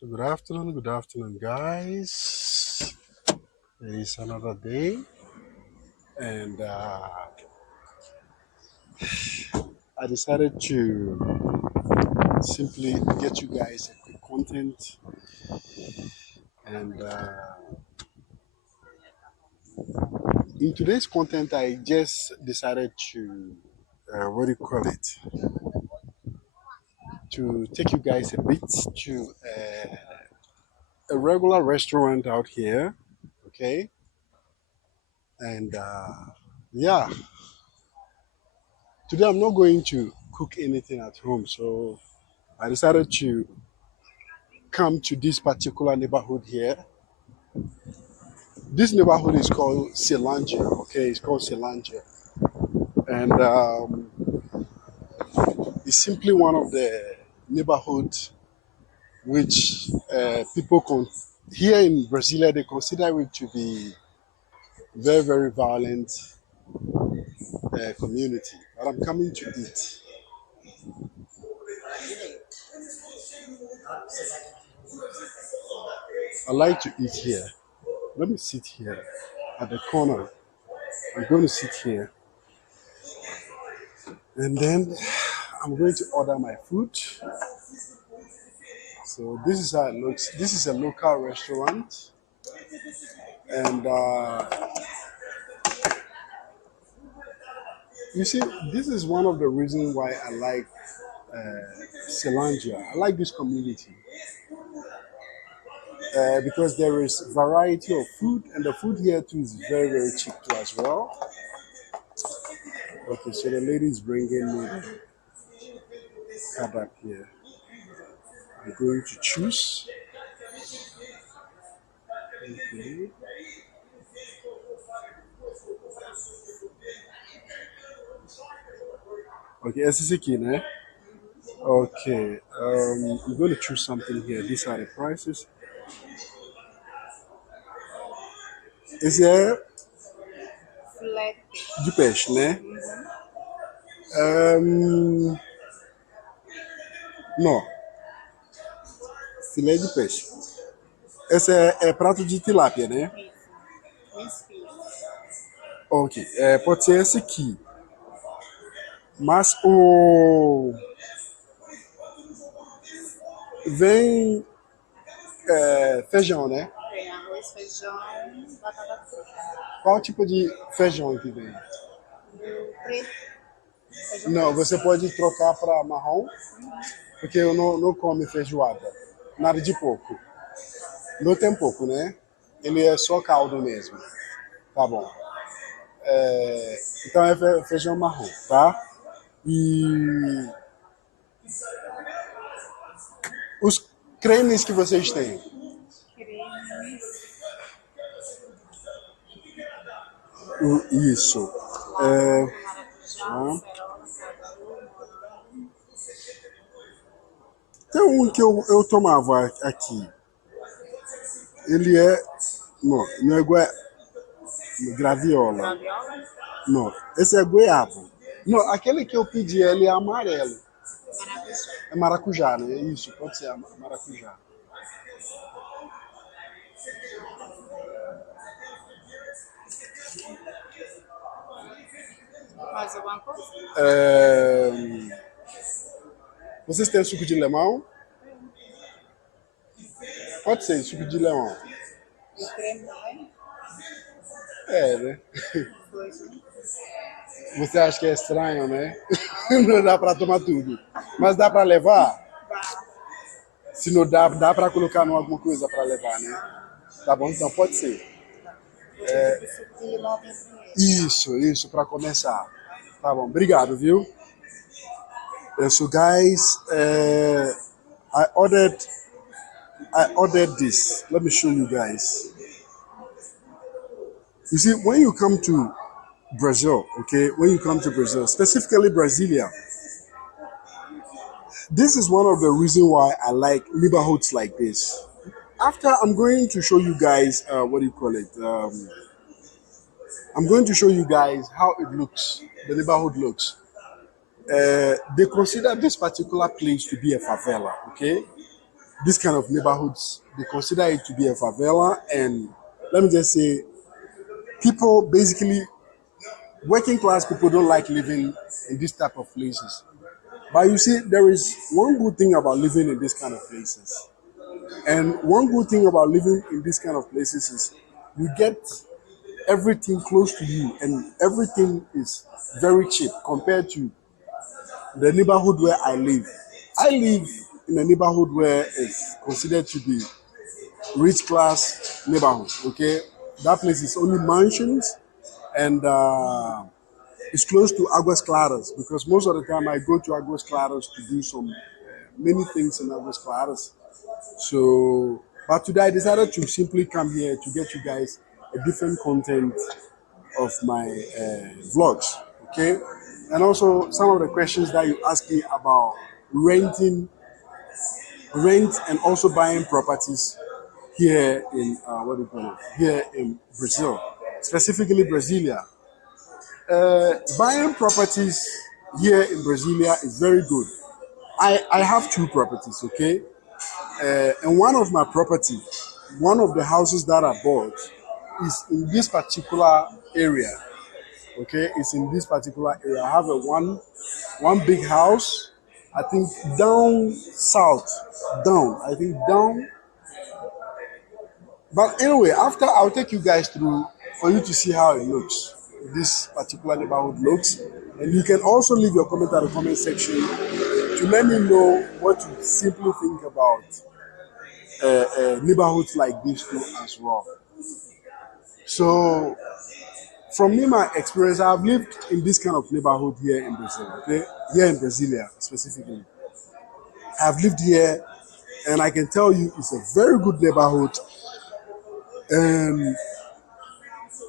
Good afternoon, guys. It is another day, and I decided to simply get you guys a quick content. And in today's content, I just decided to, what do you call it, to take you guys a bit to a regular restaurant out here, okay? And yeah, today I'm not going to cook anything at home, so I decided to come to this particular neighborhood here. This neighborhood is called Selangia, okay? It's called Selangia. And it's simply one of the neighborhoods which here in Brasilia, they consider it to be very, very violent community. But I'm coming to eat. I like to eat here. Let me sit here at the corner. I'm going to sit here. And then I'm going to order my food. So this is how it looks. This is a local restaurant. And you see, this is one of the reasons why I like Selangia. I like this community because there is variety of food, and the food here too is very, very cheap too as well. Okay, so the lady is bringing me kebab here. I'm going to choose. Okay. Okay, SCK, eh? Okay, I'm going to choose something here. These are the prices. Esse é de peixe, né? Não, filé de peixe. Esse é prato de tilápia, né? Ok, pode ser esse aqui. Mas o. Vem feijão, né? Tem arroz, feijão, batata frita. Qual tipo de feijão que vem? Do preto. Feijão Não, preto. você pode trocar para marrom, porque eu não como feijoada. Nada de pouco. Não tem pouco, né? Ele é só caldo mesmo. Tá bom. Então é feijão marrom, tá? E os cremes que vocês têm? Cremes. Isso. Laranja, Ah. maracujá, acerola, caju, morango. Tem um que eu tomava aqui. Ele é. Não é graviola. Graviola. Não, esse é goiabo. Não, aquele que eu pedi, ele é amarelo. Maracujá. É maracujá, né? Isso, pode ser maracujá. Mais alguma coisa? É, Vocês têm suco de limão? Pode ser, suco de limão. E o creme também? É, né? Dois, né? Você acha que é estranho, né? Não dá pra tomar tudo. Mas dá pra levar? Dá. Se não dá, dá pra colocar em alguma coisa pra levar, né? Tá bom, então pode ser. Vou pedir pro suco de limão vir primeiro. Isso, pra começar. Tá bom, obrigado, viu? So guys, I ordered I ordered this. Let me show you guys. You see, when you come to Brazil, okay, when you come to Brazil, specifically Brasilia, this is one of the reasons why I like neighborhoods like this. After I'm going to show you guys, what do you call it? I'm going to show you guys how it looks, the neighborhood looks. They consider this particular place to be a favela, okay? this kind of neighborhoods, they consider it to be a favela. And let me just say, people basically, working class people don't like living in this type of places. But you see, there is one good thing about living in this kind of places. And one good thing about living in this kind of places is you get everything close to you and everything is very cheap compared to the neighborhood where I live. I live in a neighborhood where it's considered to be rich class neighborhood. Okay, that place is only mansions and it's close to Aguas Claras because most of the time I go to Aguas Claras to do some many things in Aguas Claras. So, but today I decided to simply come here to get you guys a different content of my vlogs. Okay, and also some of the questions that you asked me about renting, rent, and also buying properties here in what do you call it? Here in Brazil, specifically Brasilia. Buying properties here in Brasilia is very good. I have two properties, okay? And one of my property, one of the houses that I bought is in this particular area, okay? It's in this particular area. I have a one big house, I think down south, down, I think down. But anyway, after I'll take you guys through for you to see how it looks, this particular neighborhood looks. And you can also leave your comment at the comment section to let me know what you simply think about neighborhoods like this too as well. So from me, my experience, I've lived in this kind of neighborhood here in Brazil, okay? Here in Brasilia specifically. I've lived here and I can tell you it's a very good neighborhood. And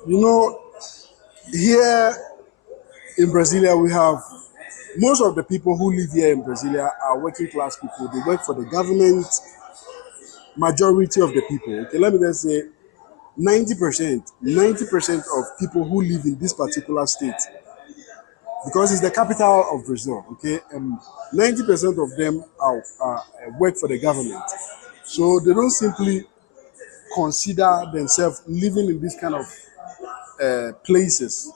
you know, here in Brasilia, we have most of the people who live here in Brasilia are working class people. They work for the government, majority of the people. Okay, let me just say 90% of people who live in this particular state, because it's the capital of Brazil, okay, 90% of them are work for the government. So they don't simply consider themselves living in this kind of places.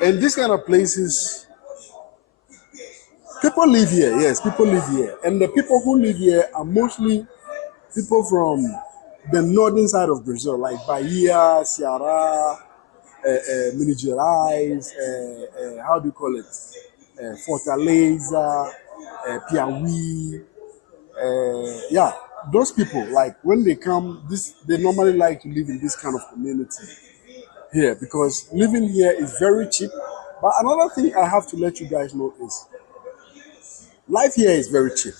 And this kind of places, people live here, yes, people live here. And the people who live here are mostly people from the northern side of Brazil, like Bahia, Ceará, Minas Gerais, how do you call it? Fortaleza, Piauí. Yeah, those people, like when they come, they normally like to live in this kind of community here because living here is very cheap. But another thing I have to let you guys know is life here is very cheap.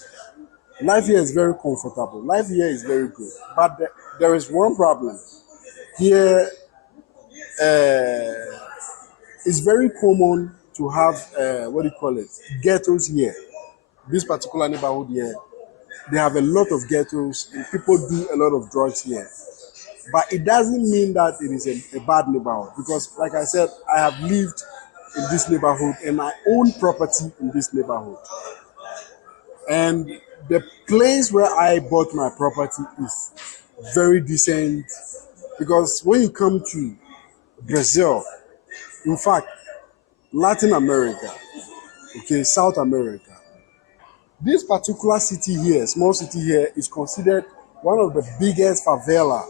Life here is very comfortable. Life here is very good. But there is one problem. Here, it's very common to have, what do you call it, ghettos here. This particular neighborhood here, they have a lot of ghettos and people do a lot of drugs here. But it doesn't mean that it is a bad neighborhood because, like I said, I have lived in this neighborhood and I own property in this neighborhood. And the place where I bought my property is very decent because when you come to Brazil, in fact, Latin America, okay, South America, this particular city here, small city here, is considered one of the biggest favela.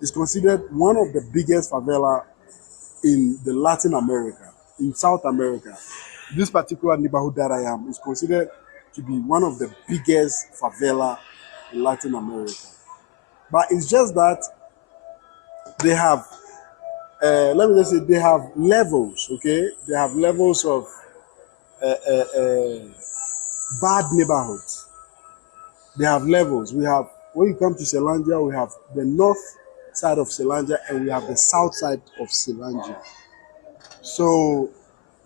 It's considered one of the biggest favela in the Latin America, in South America. This particular neighborhood that I am is considered to be one of the biggest favela in Latin America. But it's just that they have, let me just say, they have levels, okay? They have levels of bad neighborhoods. They have levels. We have, when you come to Ceilândia, we have the north side of Ceilândia and we have the south side of Ceilândia. So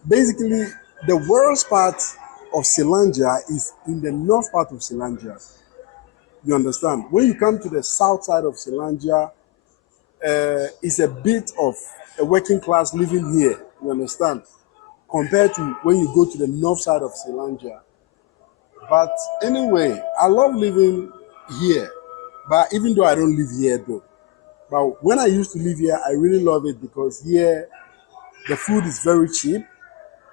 basically, the worst part of Ceilândia is in the north part of Ceilândia. You understand? When you come to the south side of Ceilândia, it's a bit of a working class living here. You understand? Compared to when you go to the north side of Ceilândia, But anyway, I love living here. But even though I don't live here though, but when I used to live here, I really love it because here the food is very cheap.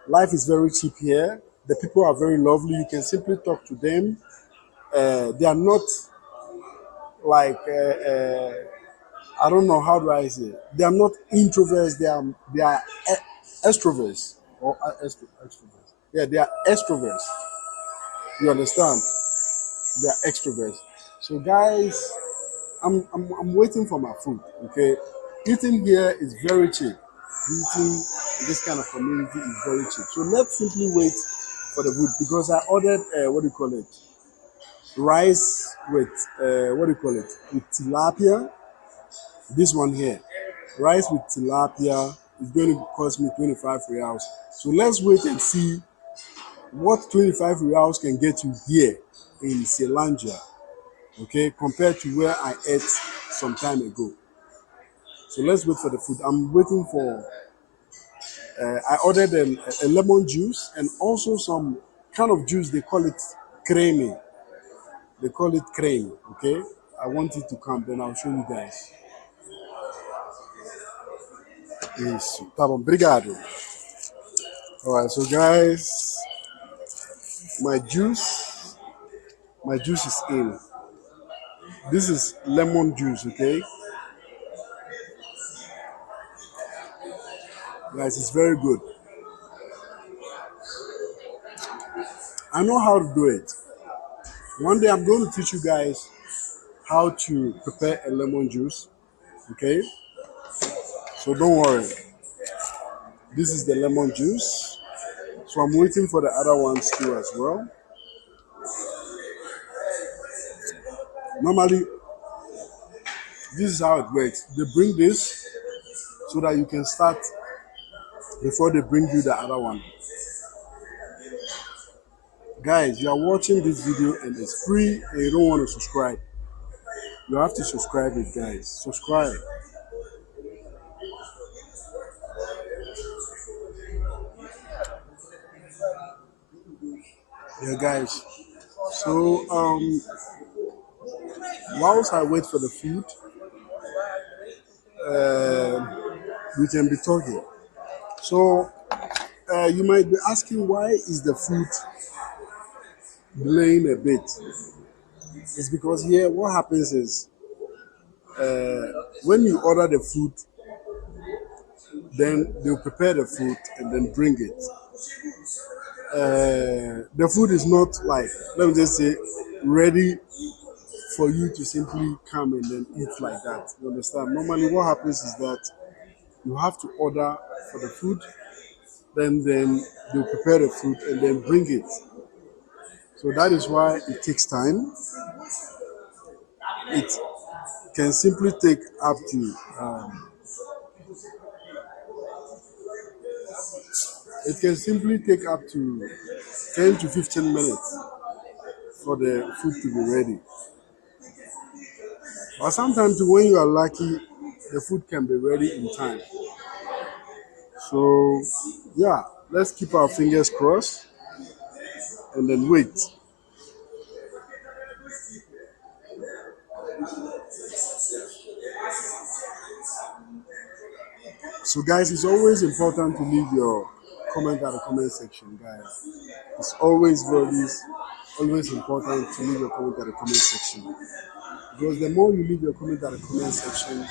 Life is very cheap here. The people are very lovely. You can simply talk to them. They are not like I don't know how do I say it. They are not introverts. They are extroverts or extroverts. Yeah, they are extroverts. You understand? They are extroverts. So guys, I'm waiting for my food. Okay, eating here is very cheap. Eating in this kind of community is very cheap. So let's simply wait for the food because I ordered what do you call it? Rice with what do you call it? With tilapia. This one here, rice with tilapia is going to cost me 25 reals. So let's wait and see what 25 reals can get you here in Selandia, okay, compared to where I ate some time ago. So let's wait for the food. I'm waiting for. I ordered a lemon juice and also some kind of juice. They call it creamy. They call it cream. Okay. I want it to come. Then I'll show you guys. Isso. Tá bom. Obrigado. All right. So guys, my juice, my juice is in. This is lemon juice. Okay, guys, it's very good. I know how to do it. One day I'm going to teach you guys how to prepare a lemon juice. Okay, so don't worry. This is the lemon juice. So I'm waiting for the other ones too as well. Normally, this is how it works. They bring this so that you can start before they bring you the other one. Guys, you are watching this video and it's free and you don't want to subscribe. You have to subscribe it, guys. Subscribe. Yeah, guys. So, whilst I wait for the food, we can be talking. So, you might be asking why is the food delaying a bit? It's because here what happens is when you order the food, then they'll prepare the food and then bring it. The food is not like, let me just say, ready for you to simply come and then eat like that. You understand? Normally, what happens is that you have to order for the food, then they'll prepare the food and then bring it. So that is why it takes time. It can simply take up to it can simply take up to 10 to 15 minutes for the food to be ready. But sometimes when you are lucky, the food can be ready in time. So yeah, let's keep our fingers crossed and then wait. So guys, it's always important to leave your comment at the comment section, guys. It's always important to leave your comment at the comment section. Because the more you leave your comment at the comment section,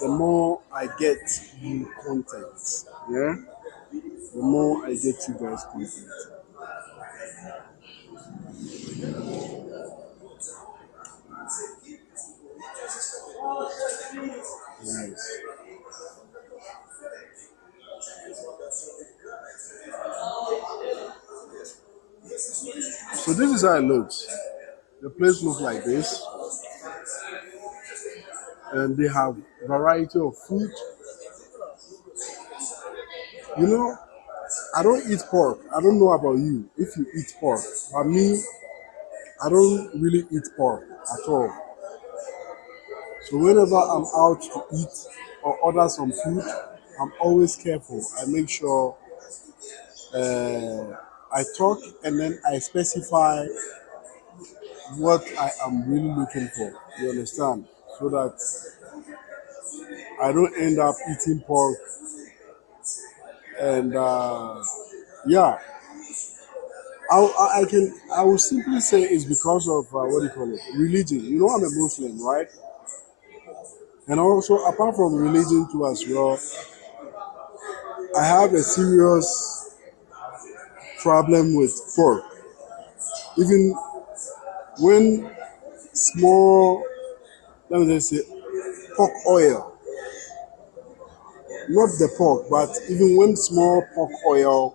the more I get you content. Yeah? The more I get you guys content. Nice. So this is how it looks. The place looks like this. And they have variety of food. You know, I don't eat pork. I don't know about you if you eat pork. But me, I don't really eat pork at all. So whenever I'm out to eat or order some food, I'm always careful. I make sure I talk and then I specify what I am really looking for. You understand? So that I don't end up eating pork and yeah, I will simply say it's because of what do you call it, religion. You know, I'm a Muslim, right? And also apart from religion too as well, I have a serious problem with pork. Even when small, let me just say, pork oil, not the pork, but even when small pork oil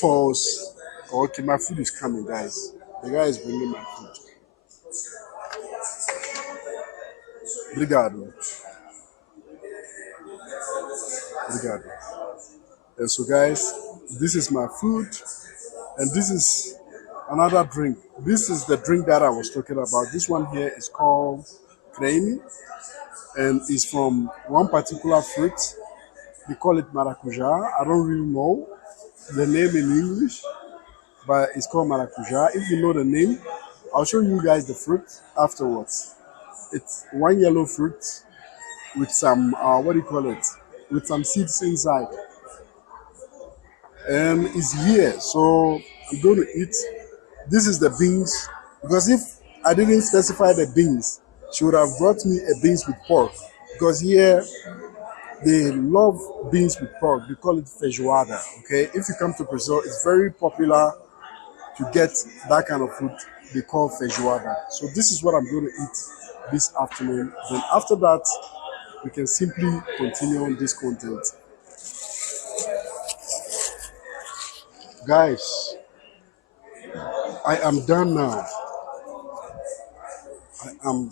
falls. Okay, my food is coming, guys. The guy is bringing my food. Obrigado. Obrigado. And so, guys, this is my food, and this is another drink. This is the drink that I was talking about. This one here is called creme, and it's from one particular fruit. We call it maracuja. I don't really know the name in English, but it's called maracuja. If you know the name, I'll show you guys the fruit afterwards. It's one yellow fruit with some what do you call it? With some seeds inside, and it's here. So I'm going to eat. This is the beans because if I didn't specify the beans, she would have brought me a beans with pork. Because here they love beans with pork. They call it feijoada. Okay, if you come to Brazil, it's very popular to get that kind of food they call feijoada. So this is what I'm going to eat this afternoon. Then after that, we can simply continue on this content. Guys, I am done now. I'm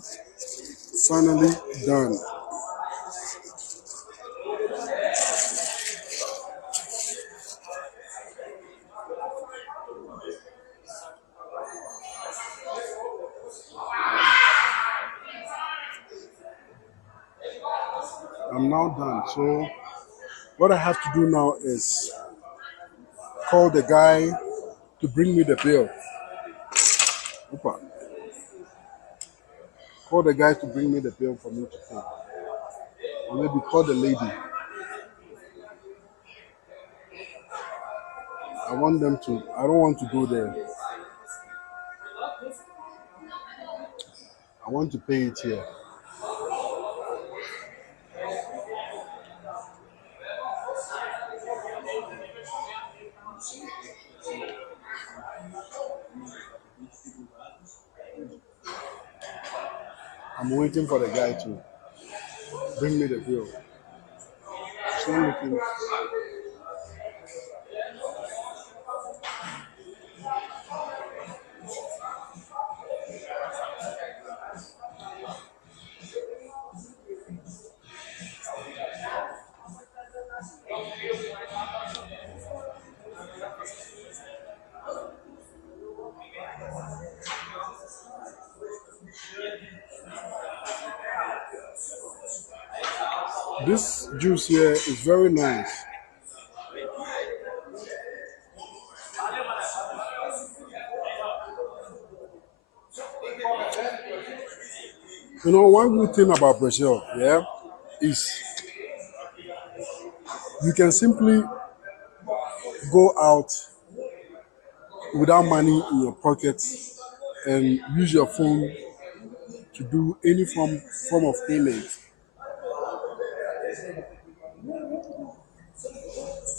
finally done. I'm now done. So what I have to do now is call the guy to bring me the bill. Opa. Call the guy to bring me the bill for me to pay. Or maybe call the lady. I want them to, I don't want to go there. I want to pay it here. I'm waiting for the guy to bring me the bill. So looking. This juice here is very nice. You know, one good thing about Brazil, yeah, is you can simply go out without money in your pocket and use your phone to do any form of payment.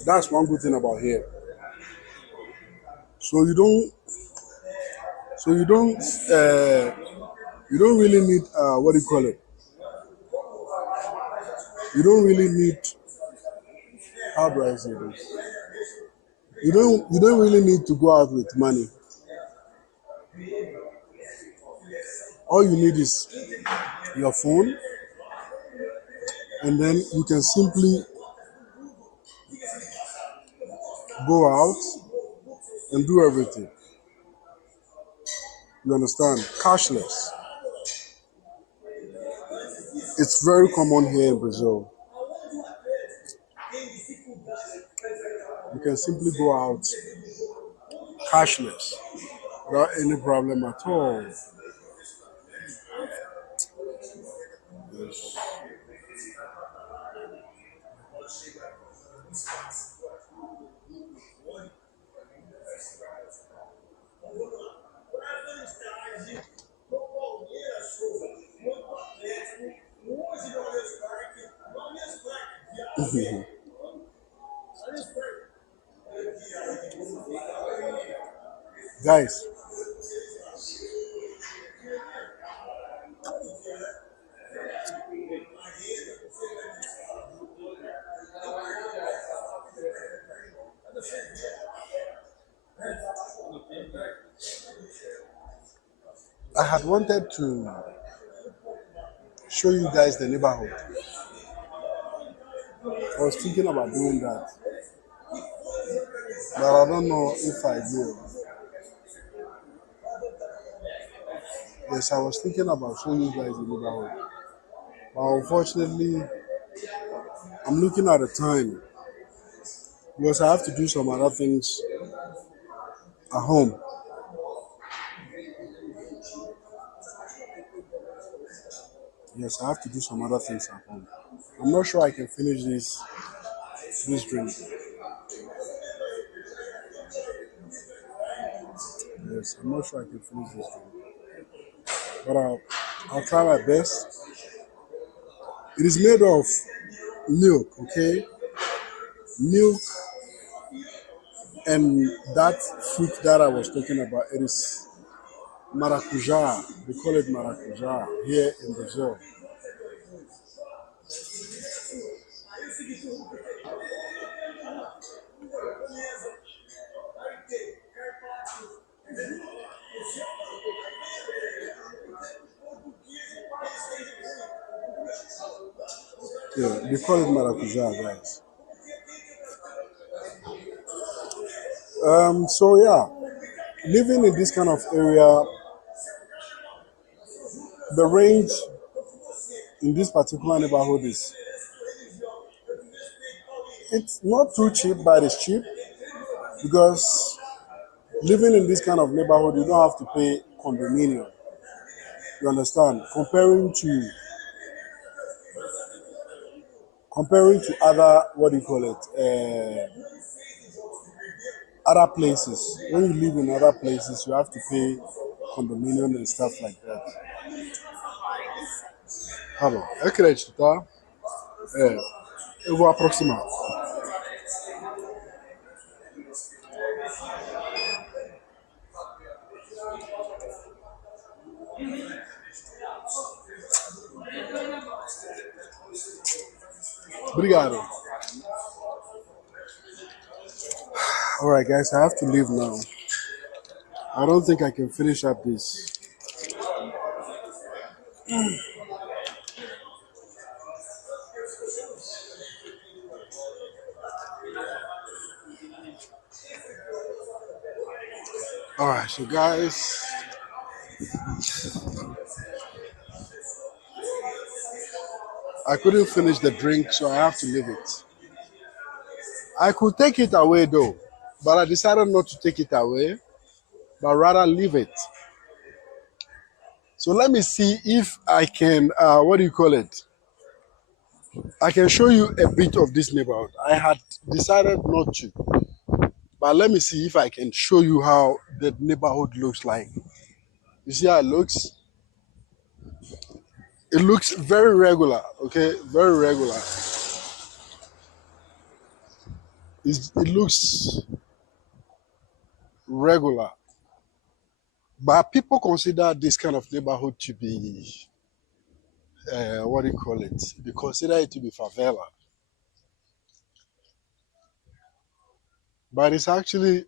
That's one good thing about here. So you don't, so you don't, uh, you don't really need what do you call it? You don't really need, how do I say this? You don't really need to go out with money. All you need is your phone, and then you can simply go out and do everything. You understand? Cashless. It's very common here in Brazil. You can simply go out cashless without any problem at all. Yes. Guys, I had wanted to show you guys the neighborhood. I was thinking about doing that, but I don't know if I will. Yes, I was thinking about showing you guys the neighborhood, but unfortunately, I'm looking at the time because I have to do some other things at home. Yes, I have to do some other things at home. I'm not sure I can finish this drink. Yes, I'm not sure I can finish this drink, but I'll try my best. It is made of milk, okay? Milk and that fruit that I was talking about. It is maracuja. They call it maracuja here in Brazil. Yeah, they call it maracuja, guys. So yeah, living in this kind of area, the range in this particular neighborhood is it's not too cheap, but it's cheap because living in this kind of neighborhood, you don't have to pay condominium. You understand? Comparing to other what do you call it? Other places. When you live in other places, you have to pay condominium and stuff like that. Tá bom. É crédito, tá? É. Eu vou aproximar. Obrigado. All right, guys, I have to leave now. I don't think I can finish up this. All right, so guys, I couldn't finish the drink, so I have to leave it. I could take it away though, but I decided not to take it away, but rather leave it. So let me see if I can, what do you call it? I can show you a bit of this neighborhood. I had decided not to, but let me see if I can show you how the neighborhood looks like. You see how it looks? It looks very regular, okay? Very regular. It looks regular. But people consider this kind of neighborhood to be, what do you call it? They consider it to be favela. But it's actually,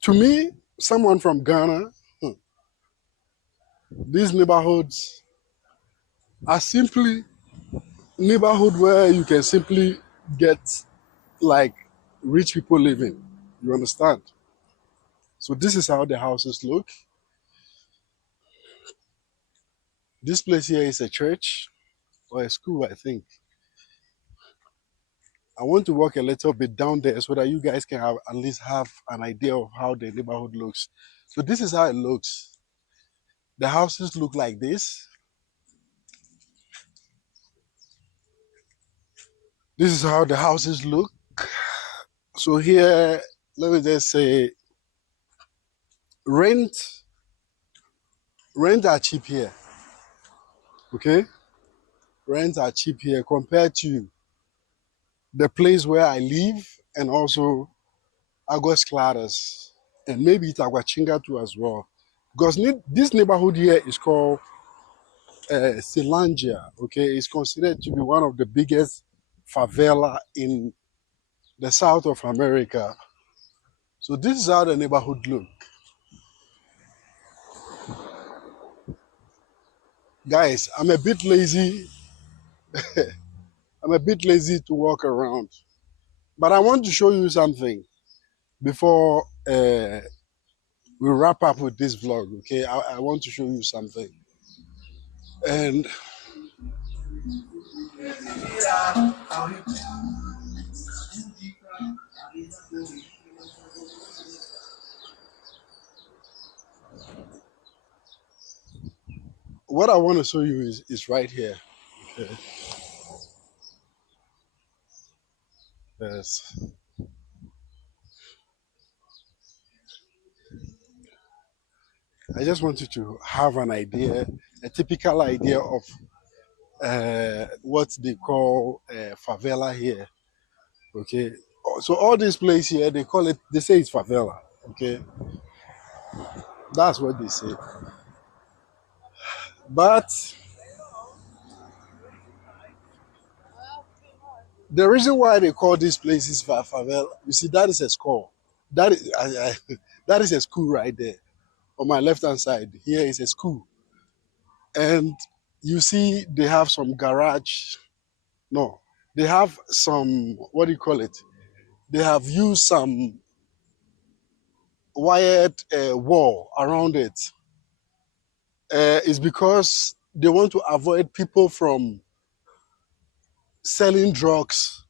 to me, someone from Ghana, these neighborhoods are simply neighborhood where you can simply get like rich people living. You understand? So this is how the houses look. This place here is a church or a school, I think. I want to walk a little bit down there so that you guys can have, at least have an idea of how the neighborhood looks. So this is how it looks. The houses look like this. This is how the houses look. So here, let me just say, rent rent are cheap here. Okay, rent are cheap here compared to the place where I live, and also Agos Claras, and maybe Itaguachinga too as well. Because this neighborhood here is called Silangia. Okay, it's considered to be one of the biggest favela in the south of America. So this is how the neighborhood look. Guys, I'm a bit lazy. I'm a bit lazy to walk around. But I want to show you something before we wrap up with this vlog, okay? I want to show you something. And what I want to show you is right here. Okay. Yes. I just want you to have an idea, a typical idea of what they call favela here. Okay. So all this place here, they call it, they say it's favela. Okay. That's what they say. But the reason why they call these places favela, you see, that is a score. That is that is a school right there. On my left hand side, here is a school. And you see they have some garage. No, they have some, what do you call it? They have used some wired wall around it. It's because they want to avoid people from selling drugs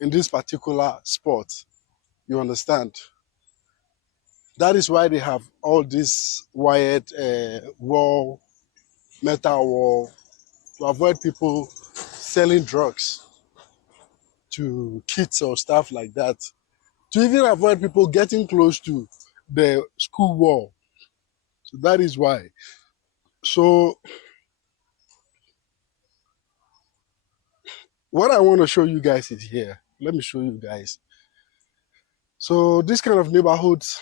in this particular spot. You understand? That is why they have all this wired wall, metal wall, to avoid people selling drugs to kids or stuff like that. To even avoid people getting close to the school wall. So that is why. So what I want to show you guys is here. Let me show you guys. So this kind of neighborhoods,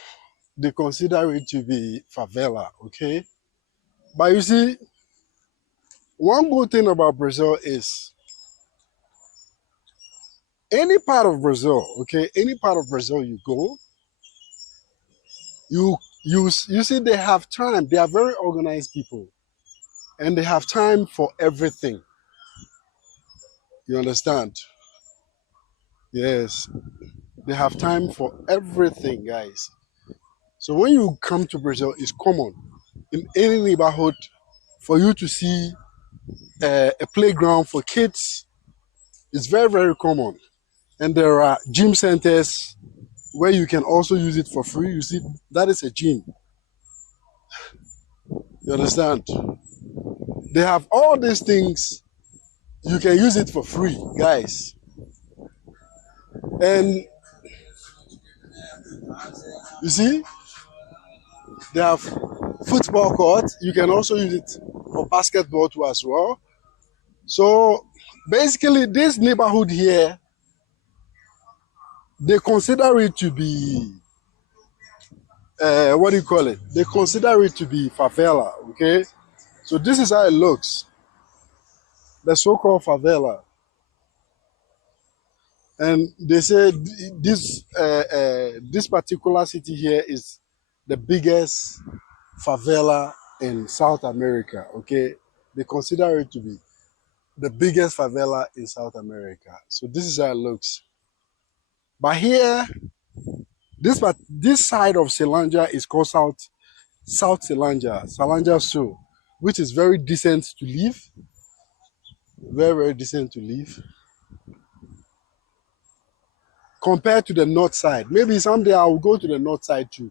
they consider it to be favela, okay? But you see, one good thing about Brazil is any part of Brazil, okay, any part of Brazil you go, you see they have time. They are very organized people, and they have time for everything. You understand? Yes, they have time for everything, guys. So when you come to Brazil, it's common in any neighborhood for you to see a playground for kids. It's very, very common. And there are gym centers where you can also use it for free. You see, that is a gym. You understand? They have all these things. You can use it for free, guys. And you see, they have football court. You can also use it for basketball too as well. So basically, this neighborhood here, they consider it to be, what do you call it? They consider it to be favela, okay? So this is how it looks, the so-called favela. And they say this particular city here is the biggest favela in South America, okay? They consider it to be the biggest favela in South America. So this is how it looks. But here, this side of Selanja is called South Selanja Sul, which is very decent to live. Very, very decent to live. compared to the north side. Maybe someday I will go to the north side too.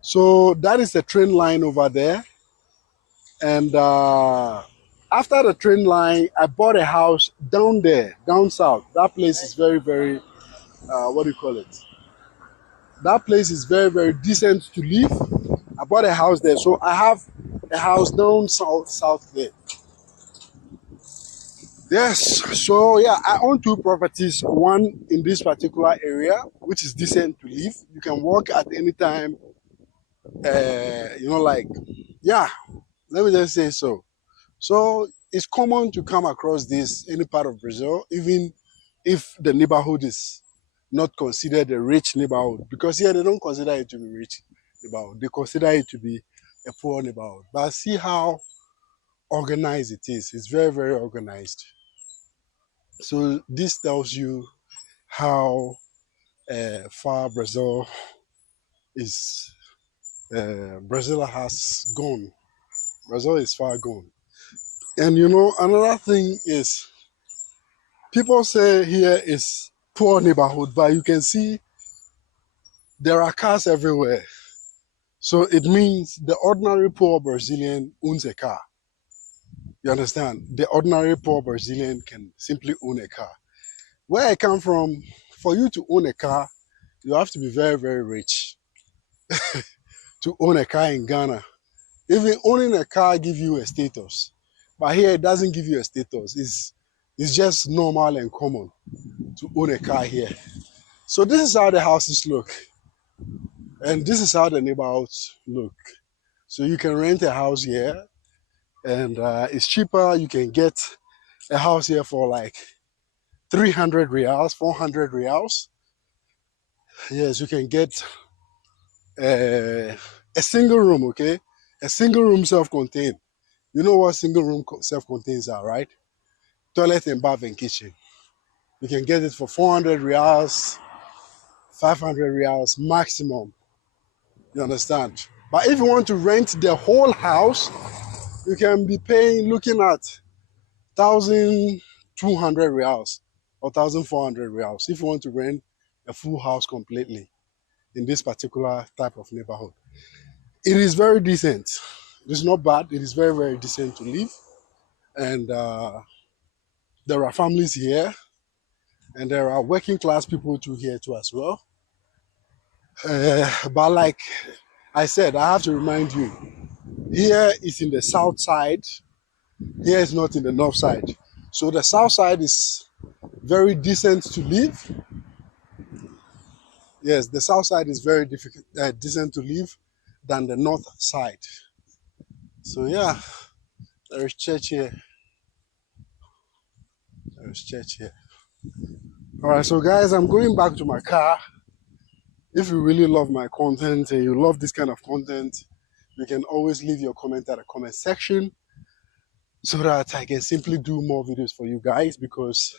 So that is the train line over there. And after the train line, I bought a house down there, down south. That place is very, very, what do you call it? That place is very, very decent to live. I bought a house there. So I have a house down south there. Yes. So yeah, I own two properties. One in this particular area, which is decent to live. You can walk at any time. Like, yeah, let me just say so. So it's common to come across this any part of Brazil, even if the neighborhood is not considered a rich neighborhood, because here they don't consider it to be rich neighborhood. They consider it to be a poor neighborhood. But see how organized it is. It's very, very organized. So this tells you how far is. Brazil has gone. Brazil is far gone. And another thing is, people say here is poor neighborhood, but you can see there are cars everywhere. So it means the ordinary poor Brazilian owns a car. You understand? The ordinary poor Brazilian can simply own a car. Where I come from, for you to own a car, you have to be very, very rich to own a car in Ghana. Even owning a car gives you a status. But here it doesn't give you a status. It's just normal and common to own a car here. So this is how the houses look. And this is how the neighborhoods look. So you can rent a house here, and it's cheaper. You can get a house here for like 300 reals, 400 reals. Yes, you can get a single room, okay? A single room self-contained. You know what single room self-contains are, right? Toilet and bath and kitchen. You can get it for 400 reals, 500 reals maximum. You understand? But if you want to rent the whole house, you can be paying, looking at 1,200 reals or 1,400 reals if you want to rent a full house completely in this particular type of neighborhood. It is very decent. It's not bad. It is very, very decent to live. And there are families here, and there are working class people too here too as well. But like I said, I have to remind you, here is in the south side. Here is not in the north side. So the south side is very decent to live. Yes, the south side is very decent to live than the north side. So yeah, there is church here. There is church here. All right, so guys, I'm going back to my car. If you really love my content and you love this kind of content, you can always leave your comment at the comment section so that I can simply do more videos for you guys, because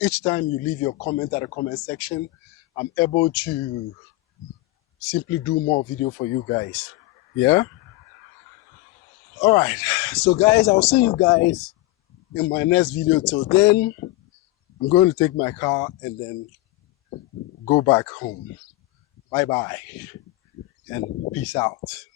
each time you leave your comment at the comment section, I'm able to simply do more video for you guys. Yeah? All right. So guys, I'll see you guys in my next video. Till then, I'm going to take my car and then go back home. Bye-bye and peace out.